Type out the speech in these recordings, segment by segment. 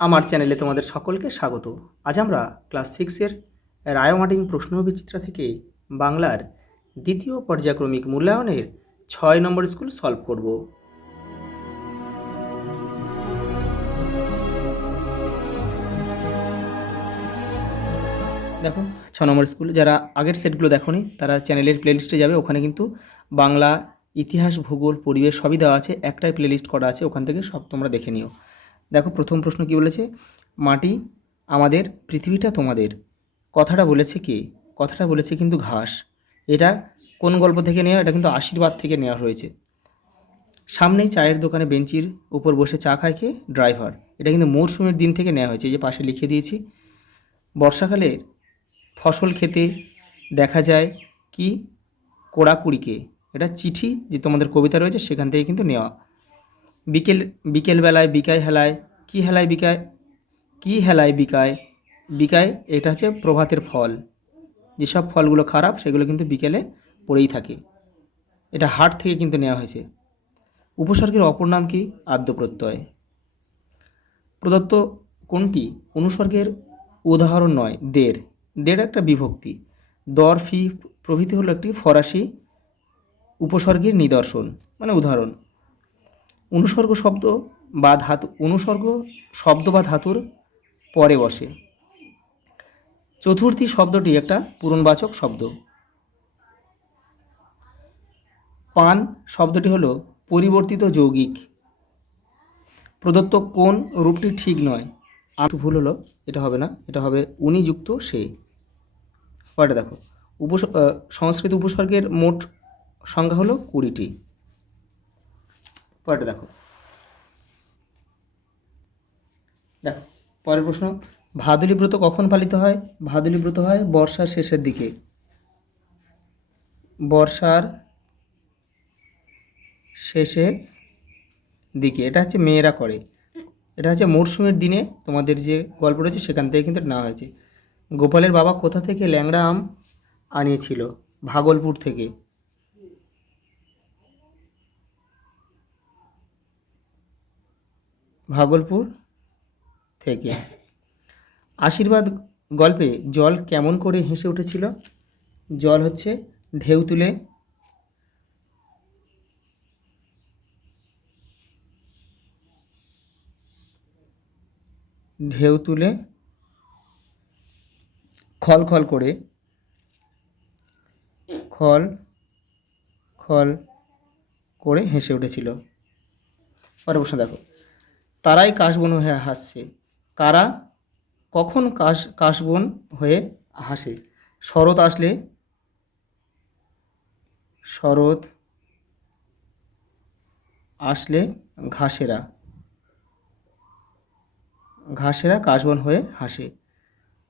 আমার চ্যানেলে তোমাদের সকলকে স্বাগত। আজ আমরা ক্লাস 6-এর রায়োমার্টিন প্রশ্ন বিচিত্রা থেকে বাংলার দ্বিতীয় পর্যায়ক্রমিক মূল্যায়নের 6 নম্বর স্কুল সলভ করব। দেখো 6 নম্বর স্কুল, যারা আগের সেটগুলো দেখোনি তারা চ্যানেলের প্লেলিস্টে যাবে, ওখানে কিন্তু বাংলা, ইতিহাস, ভূগোল, পরিবেশ সবই দেওয়া আছে, একটাই প্লেলিস্ট করা আছে, ওখান থেকে সব তোমরা দেখে নিও। দেখো প্রথম প্রশ্ন কি বলেছে, মাটি আমাদের, পৃথিবীটা তোমাদের। কথাটা বলেছে কে? কথাটা বলেছে কিন্তু ঘাস। এটা কোন গল্প থেকে নেওয়া? এটা কিন্তু আশীর্বাদ থেকে নেওয়া হয়েছে। সামনেই চায়ের দোকানে বেঞ্চির উপর বসে চা খায় কে? ড্রাইভার। এটা কিন্তু মরশুমের দিন থেকে নেওয়া হয়েছে, এই যে পাশে লিখে দিয়েছি। বর্ষাকালে ফসল খেতে দেখা যায় কি? কোড়াকুড়িকে। এটা চিঠি যে তোমাদের কবিতা রয়েছে সেখান থেকে কিন্তু নেওয়া। বিকেলবেলায় বিকায় হেলায় কি? হেলায় বিকায় কি? হেলায় বিকায় বিকায়, এটা হচ্ছে প্রভাতের ফল। যেসব ফলগুলো খারাপ সেগুলো কিন্তু বিকেলে পড়েই থাকে। এটা হাট থেকে কিন্তু নেওয়া হয়েছে। উপসর্গের অপর নাম কি? আদ্যপ্রত্যয়। প্রদত্ত কোনটি অনুসর্গের উদাহরণ নয়? দের। দের একটা বিভক্তি। দর, ফি প্রভৃতি হলো একটি ফরাসি উপসর্গের নিদর্শন, মানে উদাহরণ। অনুসর্গ শব্দ বা ধাতু, অনুসর্গ শব্দ বা ধাতুর পরে বসে। চতুর্থী শব্দটি একটা পূরণবাচক শব্দ। পান শব্দটি হলো পরিবর্তিত যৌগিক। প্রদত্ত কোন রূপটি ঠিক নয়? ভুল হলো, এটা হবে না, এটা হবে উনি যুক্ত সে। পরে দেখো সংস্কৃত উপসর্গের মোট সংখ্যা হলো 20টি। পরে দেখো দেখো পরের প্রশ্ন, ভাদুলী ব্রত কখন পালিত হয়? ভাদুলী ব্রত হয় বর্ষার শেষের দিকে। বর্ষার শেষের দিকে, এটা হচ্ছে মেয়েরা করে। এটা হচ্ছে মরশুমের দিনে তোমাদের যে গল্প রয়েছে সেখান থেকে কিন্তু নেওয়া হয়েছে। গোপালের বাবা কোথা থেকে ল্যাংড়া আম আনিয়েছিল? ভাগলপুর থেকে। ভাগলপুর থেকে। আশীর্বাদ গল্পে জল কেমন করে হেসে উঠেছিল? জল হচ্ছে ঢেউ তুলে ঢেউ তুলে খল খল করে, খল খল করে হেসে উঠেছিল। পরের প্রশ্ন দেখো, তারাই কাশবন হয়ে হাসছে। কারা কখন কাশবন হয়ে হাসে? শরৎ আসলে, শরৎ আসলে ঘাসেরা, ঘাসেরা কাশবন হয়ে হাসে।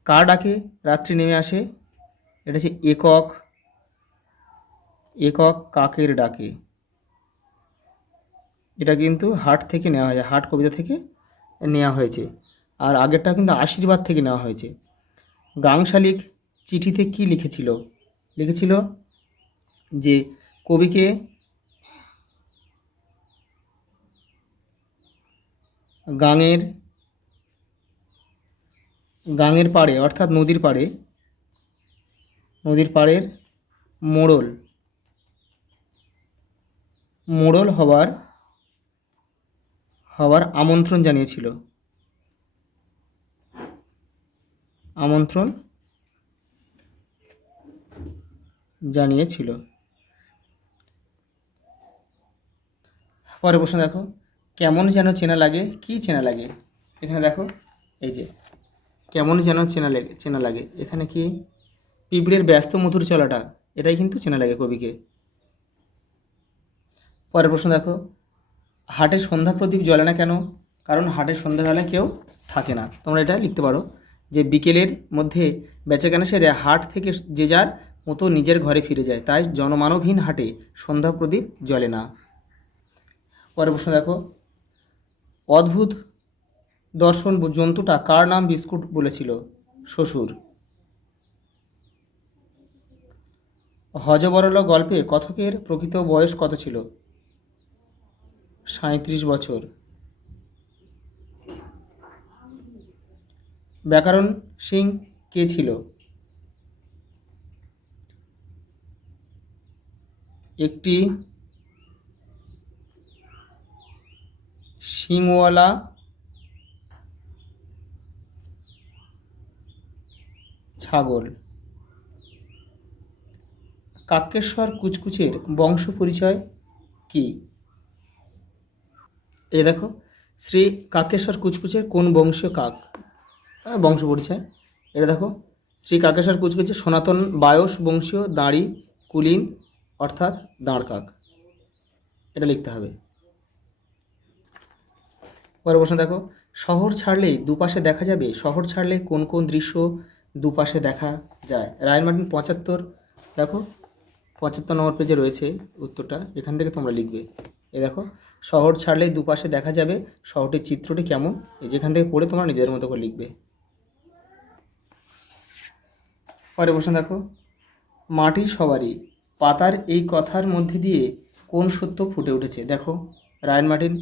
কার ডাকে রাত্রি নেমে আসে? এটা হচ্ছে একক, একক কাকের ডাকে। এটা কিন্তু হাট থেকে নেওয়া হয়েছে, হাট কবিতা থেকে নেওয়া হয়েছে। আর আগেরটা কিন্তু আশীর্বাদ থেকে নেওয়া হয়েছে। গাংশালিক চিঠিতে কি লিখেছিল? লিখেছিল যে কবিকে গাঙের গাঙের পাড়ে, অর্থাৎ নদীর পাড়ে, নদীর পাড়ের মোড়ল মোড়ল হওয়ার হওয়ার আমন্ত্রণ জানিয়েছিল। আমন্ত্রণ জানিয়েছিল। পরের প্রশ্ন দেখো, কেমন যেন চেনা লাগে কি চেনা লাগে? এখানে দেখো এই যে কেমন যেন চেনা লাগে, এখানে কি? পিঁপড়ের ব্যস্ত মধুর চলাটা, এটাই কিন্তু চেনা লাগে কবিকে। পরের প্রশ্ন দেখো, হাটের সন্ধ্যা প্রদীপ জ্বলে না কেন? কারণ হাটের সন্ধ্যাবেলায় কেউ থাকে না। তোমরা এটা লিখতে পারো যে বিকেলের মধ্যে বেচাকেনা সেরে হাট থেকে যে যার মতো নিজের ঘরে ফিরে যায়, তাই জনমানবহীন হাটে সন্ধ্যা প্রদীপ জ্বলে না। পরের প্রশ্ন দেখো, অদ্ভুত দর্শন জন্তুটা কার নাম বিস্কুট বলেছিল? শ্বশুর। হযবরল গল্পে কথকের প্রকৃত বয়স কত ছিল? 37 বছর। ব্যাকরণ সিং কে ছিল? একটি শিংওয়ালা ছাগল। কাক্যেশ্বর কুচকুচের বংশ পরিচয় কি? এই দেখো, শ্রী কাক্যেশ্বর কুচকুচের কোন বংশীয় কাক, বংশ পরিচয়। এটা দেখো, শ্রী কাকেশ্বর কুচকুচে সনাতন বায়স বংশীয় দাঁড়ি কুলীন অর্থাৎ দাঁড় কাক। এটা লিখতে হবে। পরের প্রশ্ন দেখো, শহর ছাড়লেই দুপাশে দেখা যাবে, শহর ছাড়লে কোন কোন দৃশ্য দুপাশে দেখা যায়? রায় মার্টিন 75, দেখো 75 নম্বর পেজে রয়েছে উত্তরটা, এখান থেকে তোমরা লিখবে। এই দেখো, শহর ছাড়লেই দুপাশে দেখা যাবে, শহরটির চিত্রটি কেমন, এই যেখান থেকে পড়ে তোমরা নিজেদের মতো করে লিখবে। পরের প্রশ্ন দেখো, মাটির সবারই পাতার এই কথার মধ্যে দিয়ে কোন সত্য ফুটে উঠেছে? দেখো, রায়ন মার্টিন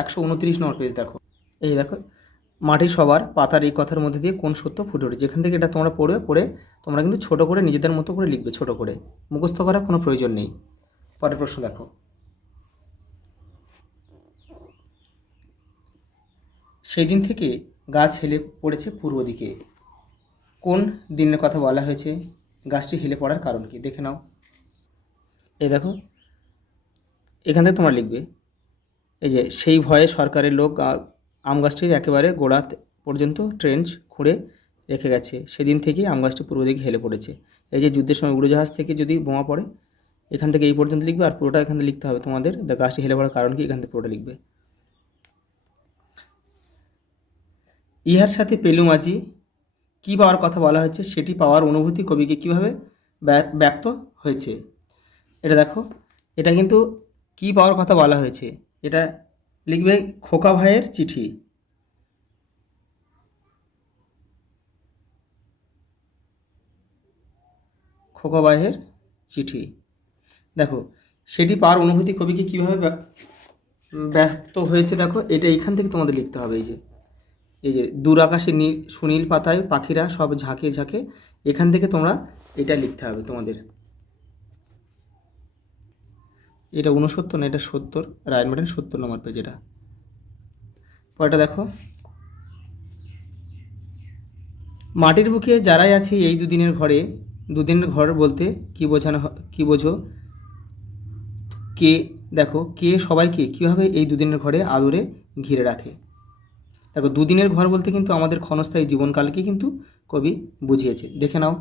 129 নম্বর পেজ দেখো, এই দেখো, মাটির সবার পাতার এই কথার মধ্যে দিয়ে কোন সত্য ফুটে উঠেছে। এখান থেকে এটা তোমরা পড়ে তোমরা কিন্তু ছোট করে নিজেদের মতো করে লিখবে, ছোট করে, মুখস্থ করার কোনো প্রয়োজন নেই। পরের প্রশ্ন দেখো, সেই দিন থেকে গাছ হেলে পড়েছে পূর্ব দিকে, কোন দিনের কথা বলা হয়েছে? গাছটি হেলে পড়ার কারণ কি দেখে নাও। এই দেখো, এখান থেকে তোমরা লিখবে, এই যে সেই ভয়ে সরকারের লোক আম গাছটির একেবারে গোড়া পর্যন্ত ট্রেঞ্চ খুঁড়ে রেখে গেছে, সেদিন থেকেই আম গাছটি পূর্ব দিকে হেলে পড়েছে। এই যে যুদ্ধের সময় উড়োজাহাজ থেকে যদি বোমা পড়ে, এখান থেকে এই পর্যন্ত লিখবে, আর পুরোটা এখান থেকে লিখতে হবে তোমাদের। গাছটি হেলে পড়ার কারণ কি, এখান থেকে পুরোটা লিখবে। ইহার সাথে পেলুমাঝি কী পাওয়ার কথা বলা হয়েছে, সেটি পাওয়ার অনুভূতি কবিকে কীভাবে ব্যক্ত হয়েছে? এটা দেখো, এটা কিন্তু কী পাওয়ার কথা বলা হয়েছে, এটা লিখবে খোকা ভাইয়ের চিঠি। খোকা ভাইয়ের চিঠি। দেখো, সেটি পাওয়ার অনুভূতি কবিকে কীভাবে ব্যক্ত হয়েছে, দেখো এটা এইখান থেকে তোমাদের লিখতে হবে। এই যে দূর আকাশে সুনীল পাতায় পাখিরা সব ঝাঁকে ঝাঁকে, এখান থেকে তোমরা এটা লিখতে হবে তোমাদের। এটা 69 না, এটা 70, রায়ন মার্টিন 70 নম্বর পেজ এটা। পরেরটা দেখো, মাটির বুকে যারাই আছে এই দুদিনের ঘরে, দুদিনের ঘর বলতে কি বোঝো? কে, দেখো কে সবাইকে কীভাবে এই দুদিনের ঘরে আদরে ঘিরে রাখে। দেখো, দুদিনের ঘর বলতে কিন্তু আমাদের ক্ষণস্থায়ী জীবনকালকে কিন্তু কবি বুঝিয়েছে, দেখে নাও।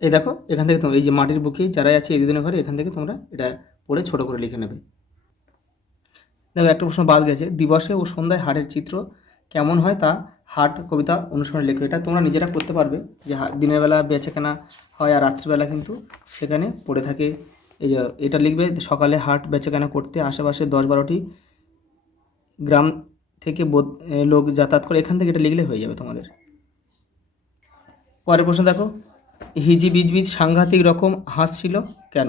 এই দেখো, এখান থেকে তোমরা এই যে মাটির বুকে যারাই আছে এই দুদিনের ঘরে, এখান থেকে তোমরা এটা পড়ে ছোট করে লিখে নেবে। দেখো, একটা প্রশ্ন বাদ গেছে, দিবসে ও সন্ধ্যায় হাটের চিত্র কেমন হয় তা হাট কবিতা অনুসরণে লেখো। এটা তোমরা নিজেরা করতে পারবে, যে দিনের বেলা বেচাকেনা হয় আর রাত্রিবেলা কিন্তু সেখানে পড়ে থাকে। এই যে এটা লিখবে, সকালে হাট বেচাকেনা করতে আশেপাশে 10-12টি গ্রাম থেকে লোক যাতায়াত করে, এখান থেকে এটা লিখলে হয়ে যাবে তোমাদের। পরের প্রশ্ন দেখো, হিজি বিজবিজ সাংঘাতিক রকম হাসছিল কেন?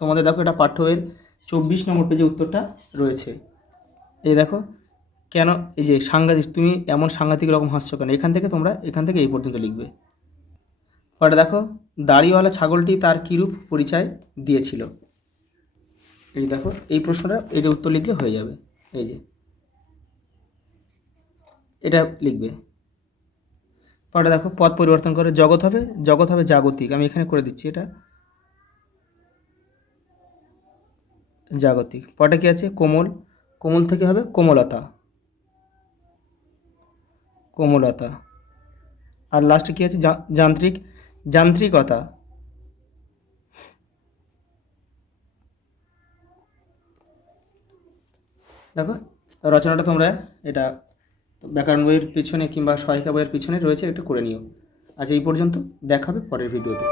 তোমাদের দেখো, এটা পাঠ্য বইয়ের 24 নম্বর পেজে উত্তরটা রয়েছে। এই দেখো, কেন এই যে সাংঘাতিক, তুমি এমন সাংঘাতিক রকম হাসছো কেন, এখান থেকে তোমরা এখান থেকে এই পর্যন্ত লিখবে। পরে দেখো, দাড়িওয়ালা ছাগলটি তার কীরূপ পরিচয় দিয়েছিল? এই দেখো, এই প্রশ্নটা এই যে উত্তর লিখলে হয়ে যাবে। এই যে এটা লিখবে। পরে দেখো, পদ পরিবর্তন করে জগৎ হবে জাগতিক, আমি এখানে করে দিচ্ছি এটা জাগতিক। পরে কি আছে, কোমল, কোমল থেকে হবে কোমলতা, কোমলতা। আর লাস্টে কি আছে, যান্ত্রিক, যান্ত্রিকতা। দেখো, রচনাটা তোমরা এটা ব্যাকরণ বইয়ের পিছনে কিংবা সহায়িকা বইয়ের পিছনে রয়েছে, এটা করে নিও। আজ এই পর্যন্ত, দেখা হবে পরের ভিডিওতে।